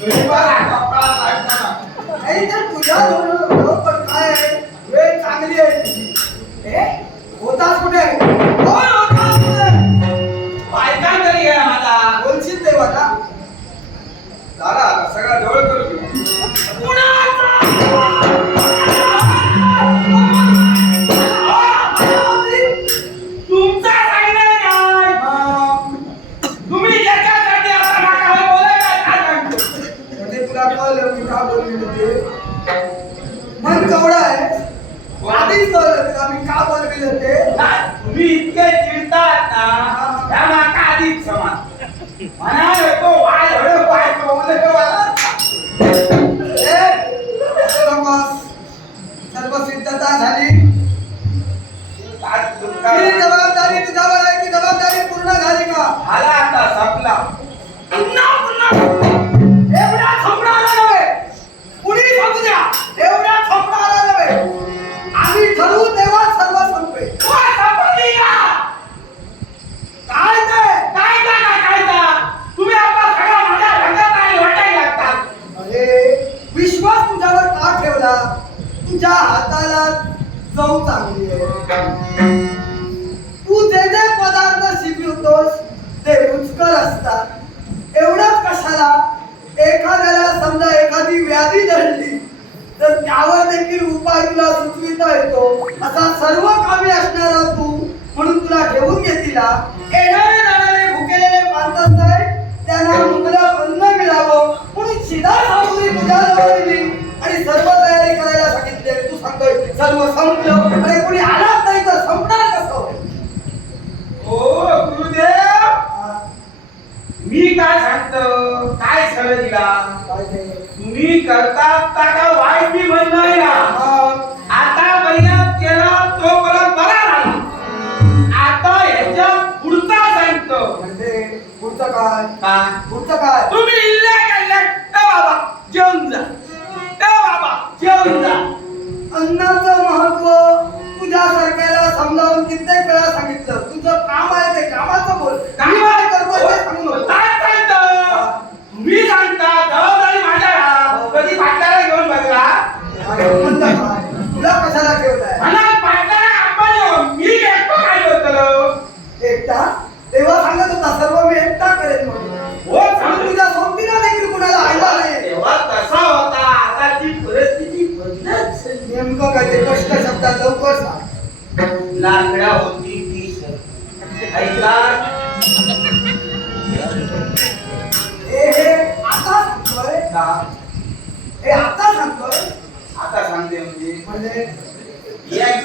એ બાર આ કપડા લાઈટ ના એ તો પૂજા જોડો પણ કાય चव चांगली आहे. तू जे जे पदार्थ शिकवतोस ते रुचकर असतात. एवढंच कशाला? एखाद्याला समजा एखादी व्याधी धरली तर त्यावर देखील उपाय तुला सुचविता येतो. असा सर्व कामी असणारा तू म्हणून तुला घेऊन घेतीला येणारे जाणारे भुकेलेले माणसं आहेत त्यांना मुंगला अन्न मिळावं म्हणून शिदा सामग्री तुझ्या जवळ दिली आणि सर्व तयारी करायला सांगितली आणि तू सांगतोय. सर्व संपलं. आणि कोणी आलाच नाही तर संपणार कसं? ओ गुरुदेव! मी काय सांगतो? काय सगळं दिला? तुम्ही करतात त्या का वाईट मी म्हणणार ना? आता महिन्यात केला तो परत बरा झाला. आता ह्याच्या पुढचा सांगतो. म्हणजे पुढचं काय? काय? पुढचं काय? तुम्ही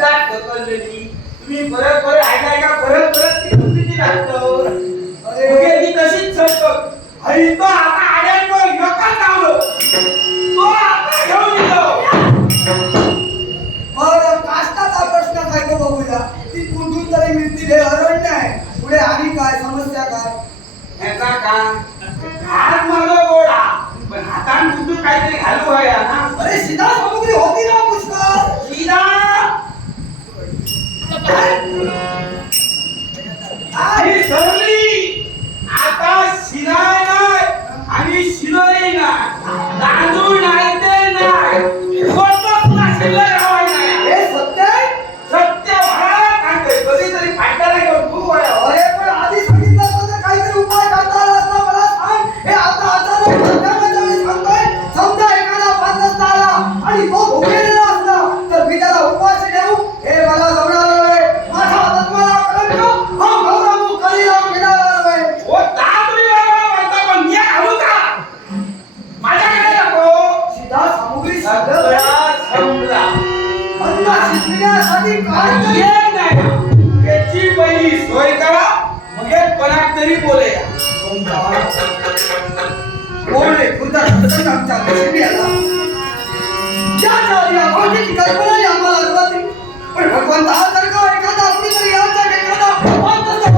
ढकललेली तुम्ही परत परत ऐका ऐका परत परत ती चुकीची लागतो? अरे. अरे ती आता तो योका चावलो. तो आता घेऊन गेलो मग काष्टाचा प्रश्न काय तो बघूया? ती कुठून तरी मिळतील हे अरण्य आहे. पुढे आणि काय समस्या काय? ह्याचा का? तो भुकेलेला असला तर मी त्याला उपवास ठेवू हे मला जमणार नव्हे माझ्या हातात मला कलंक हा गौरव कधी लावून घेणार नव्हे ओ बरोबर म्हणता पण मी घालू का? माझ्याकडे नको. सीधा सामुग्री सगळं सगळा संपला. अन्न शिकण्यासाठी काय एक नाही. त्याची पहिली सोय करा. मग एक पराग तरी बोलूया बोलणे खुदा सतत आमच्या नशिबी आला कल्पनाही आम्हाला अनुभवते पण भगवंतासारखा एखादा कुणीतरी याचा एखादा भगवंताचा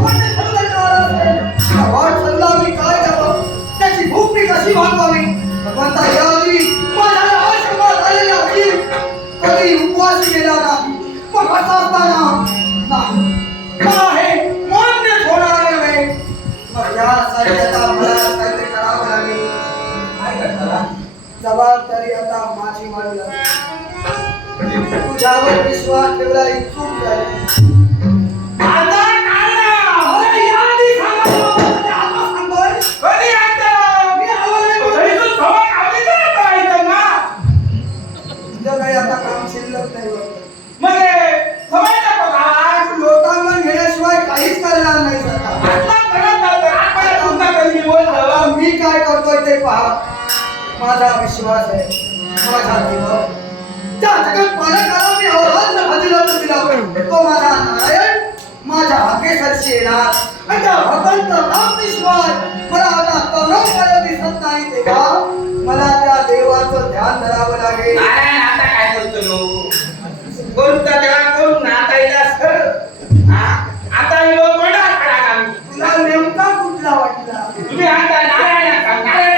वाटे काय त्याची भूक मी कशी भागवावी? भगवंता या आधी माझ्या आश्रमात कधी उपवास केला नाही मग असा असताना मला हे मान्य होणार नव्हे? मग आता मला काहीतरी करावं लागेल. काय करता जबाबदारी आता माझी मानू तुझ्यावर विश्वास ठेवला चूक झाली आता काय होतं, ते आता सांगतोय. कधी ऐकलं मी आवडले त्या जगात मला कळा मी औरत नफादिला दिला तो माझा नारायण माझ्या हाकेसाठी येणार. आणि त्या भगवंत दिसत नाही ते का? मला त्या देवाचं ध्यान धरावं लागेल. आता काय बोलतो कोणता त्या कोण नाता येईल आता यो तुला नेमका कुठला वाटला? तुम्ही आता नारायण नारायण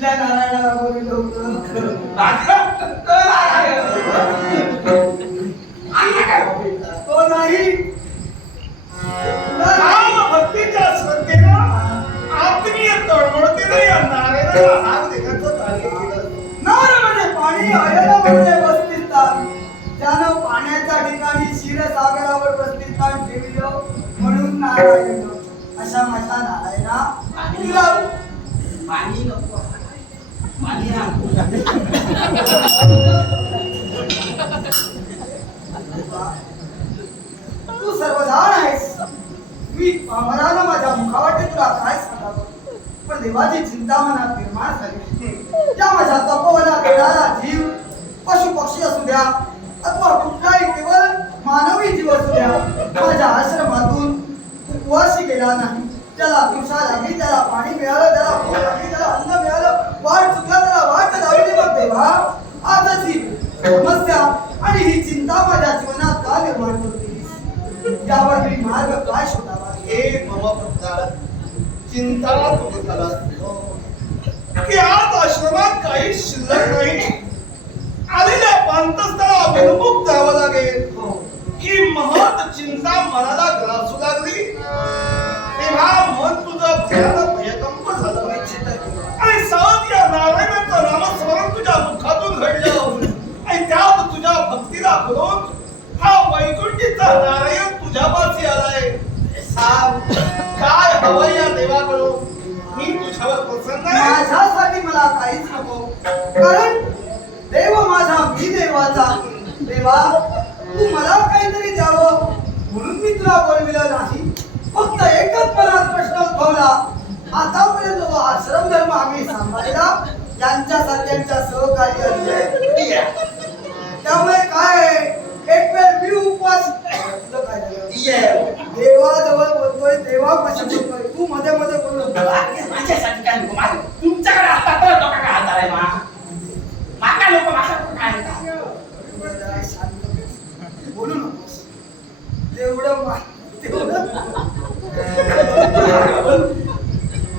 कुठल्या नारायणाला बोलवलं तो नाही भक्तीच्या श्रद्धेनं आत्मीय नारायणाला हात नार म्हणजे पाणी बसतील त्यानं पाण्याच्या ठिकाणी क्षीरसागरावर बसतील स्थान ठेवलं म्हणून नारायण अशा माझ्या नारायणा पाणी नको पाणी नको तू सर्वधान आहेस. मी पामरानं माझ्या मुखावाटे तुला काय सांगावं? पण देवाची चिंता मनात निर्माण झाली त्या माझ्या तपोवनात येणारा जीव. पशु पक्षी असू द्या अथवा कुठलाही केवळ मानवी जीव असू द्या माझ्या आश्रमातून उपवासी गेला नाही. त्याला दिवसा लागली त्याला पाणी मिळालं त्याला भूक लागली त्याला अन्न मिळालं. वाट चुकला त्याला वाट लावली मग देवा. आजच ही समस्या आणि ही चिंता माझ्या जीवनात का निर्माण होतीस यावर मी मार्ग काय शोधावा? हे भवभक्ता, चिंता नको करा. की आज आश्रमात काही शिल्लक नाही. आलेल्या पांतस्थळा अभिमुख जावं लागेल. हो. ही महत चिंता मनाला तुझ्यापाशी आलाय? सांग काय हवं या देवाकडून? मी तुझ्यावर प्रसन्न आहे. माझ्यासाठी मला काहीच नको. कारण देव माझा मी देवाचा. देवा तू मला काहीतरी द्यावं. म्हणून मी तुला बोलविलं नाही. फक्त एकच मनात प्रश्न उद्भवला. आतापर्यंत जो आश्रम धर्म आम्ही सांभाळला. यांच्या सारख्यांच्या सहकारी असले त्यामुळे काय आहे? एक वेळ मी उपवास तुला काय झालं? देवाजवळ बोलतोय देवापाशी बोलतोय. तू मध्ये मध्ये बोलू. माझ्यासाठी काय नको? माझं तुमच्याकडे असता तर लोका काय हात आहे मा. माका लोक माका काय म्हणतात जरा शांत बस. बोलू नकोस. तेवढं मा- तेवढं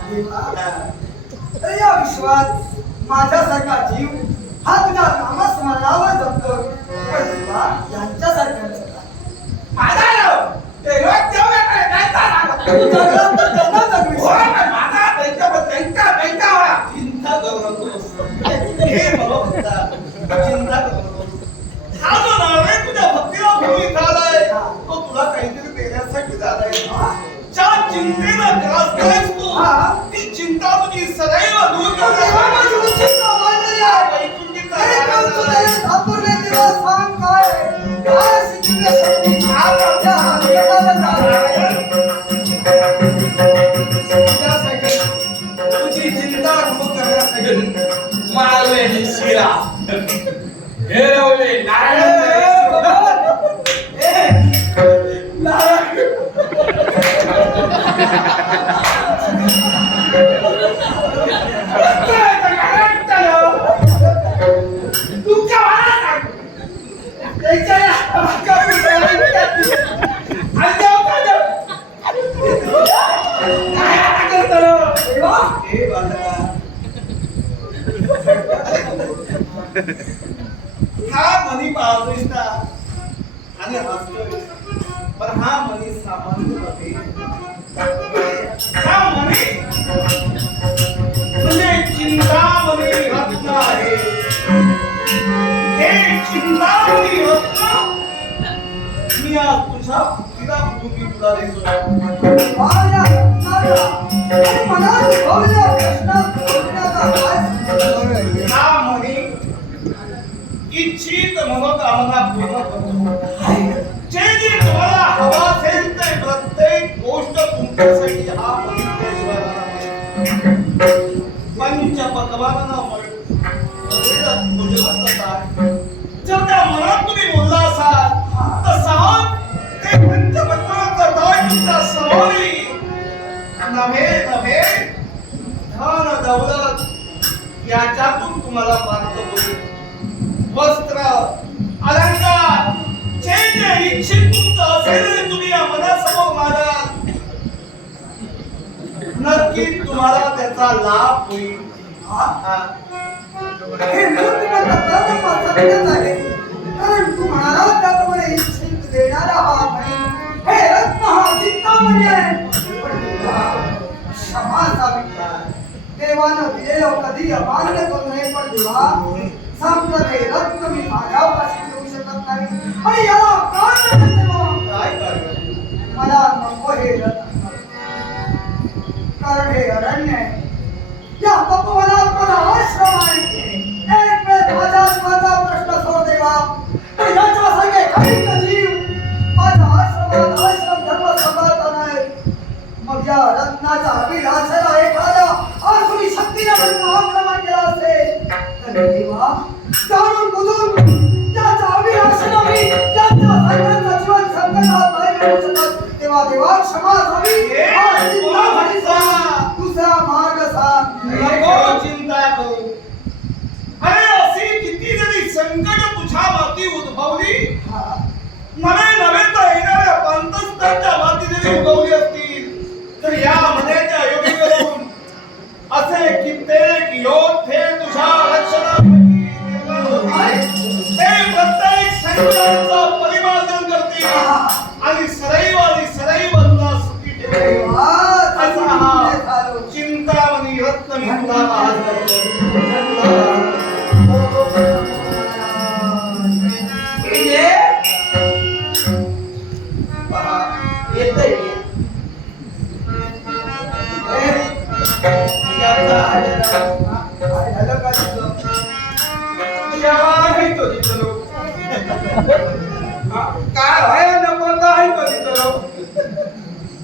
देवा, अरे विश्वास माझ्यासारखा जीव हा तुझ्या पण देवा यांच्यासारख्यांचं काय? माझा राव. ते रोज तर त्यांना जगवीस. 감사합니다. मी आज तुझ्या भक्तीला भूमी तुला इच्छित मनोकामना पूर्ण करतो जे जे तुम्हाला हवा असेल ते प्रत्येक गोष्ट तुमच्यासाठी हा पंच पकवानांना भोजनात कसा जर त्या मनात तुम्ही बोलला असाल तर ते दाय नव्हे नव्हे धन दौलत याच्यातून तुम्हाला प्राप्त होईल वस्त्र अलंकार जे जे इच्छित तुमचं असेल तुम्ही या मनासमोर नक्की तुम्हाला त्याचा लाभ होईल हा? हा. हे मूर्तिमंत तत्व आहे. कारण तू म्हणाला त्याप्रमाणे देणारा हा हे रत्न हा चिंतामणी आहे. क्षमा देवानं दिलेलं कधी अमान्य करू नये पण देवा सांगत ते रत्न मी माझ्यापाशी ठेवू शकत नाही आणि याला काय काय मला नको हे रत्न कारण हे अरण्य आहे या रत्नाच्या अभिलाषेला एखाद्या आसुरी शक्तीने म्हणून आक्रमण केला असेल. तर देवा. जाणून बुजून त्याचा अभिलाषेला मी त्यांच्या सर्वांचा जीवन संकटात नाही करू शकत तेव्हा देवा क्षमा झाली. दुसरा मार्ग सांग.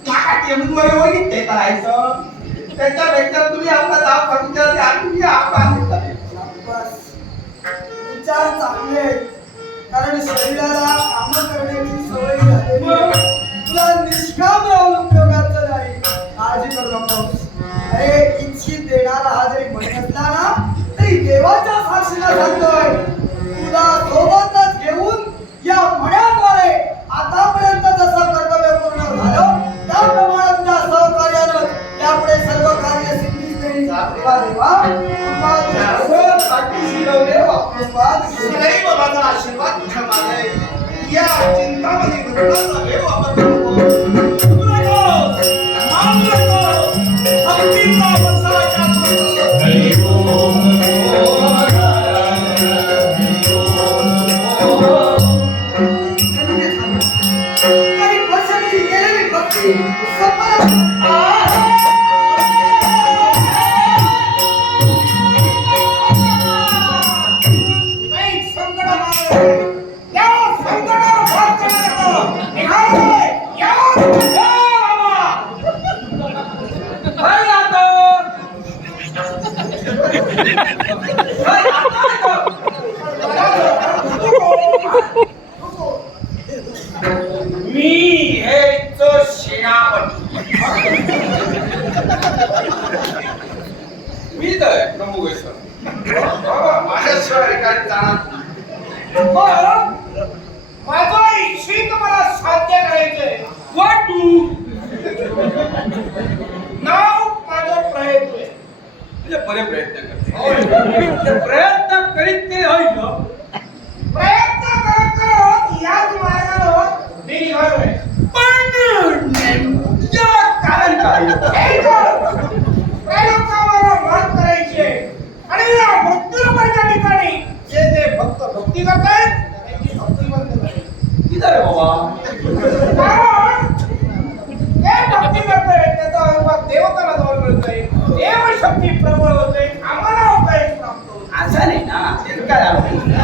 काय करायचं त्याच्यापेक्षा तुम्ही आपला दाब आपण. विचार चांगले. कारण शरीराला काम करण्याची सवय. तुला निष्काम राहून उपयोगाचं नाही काळजी करू नकोस अरे इच्छित देणारा हा जरी म्हणत ना तरी देवाच्या साक्षीला सांगतोय तुला घेऊन या म्हण्याद्वारे आतापर्यंत जसं कर्तव्य पूर्ण झालं त्याप्रमाणे तुझ्या सहकार्यानं यापुढे सर्व कार्य सिद्धीस देई देवा देवा. आशीर्वाद तुझ्या या चिंतामध्ये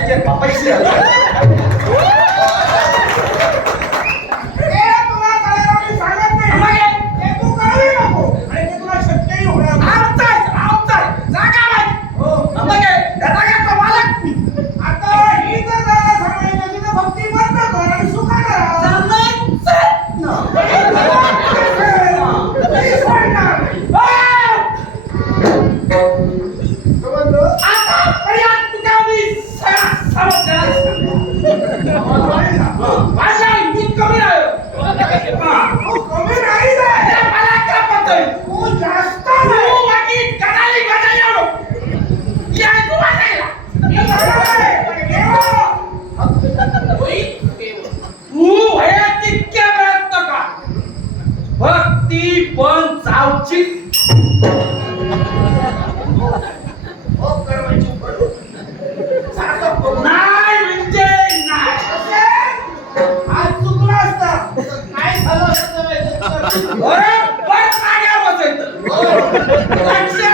verdade é papai पण चावची हो, नाही म्हणजे आज चुकला असता. काय झालं असतं. माहिती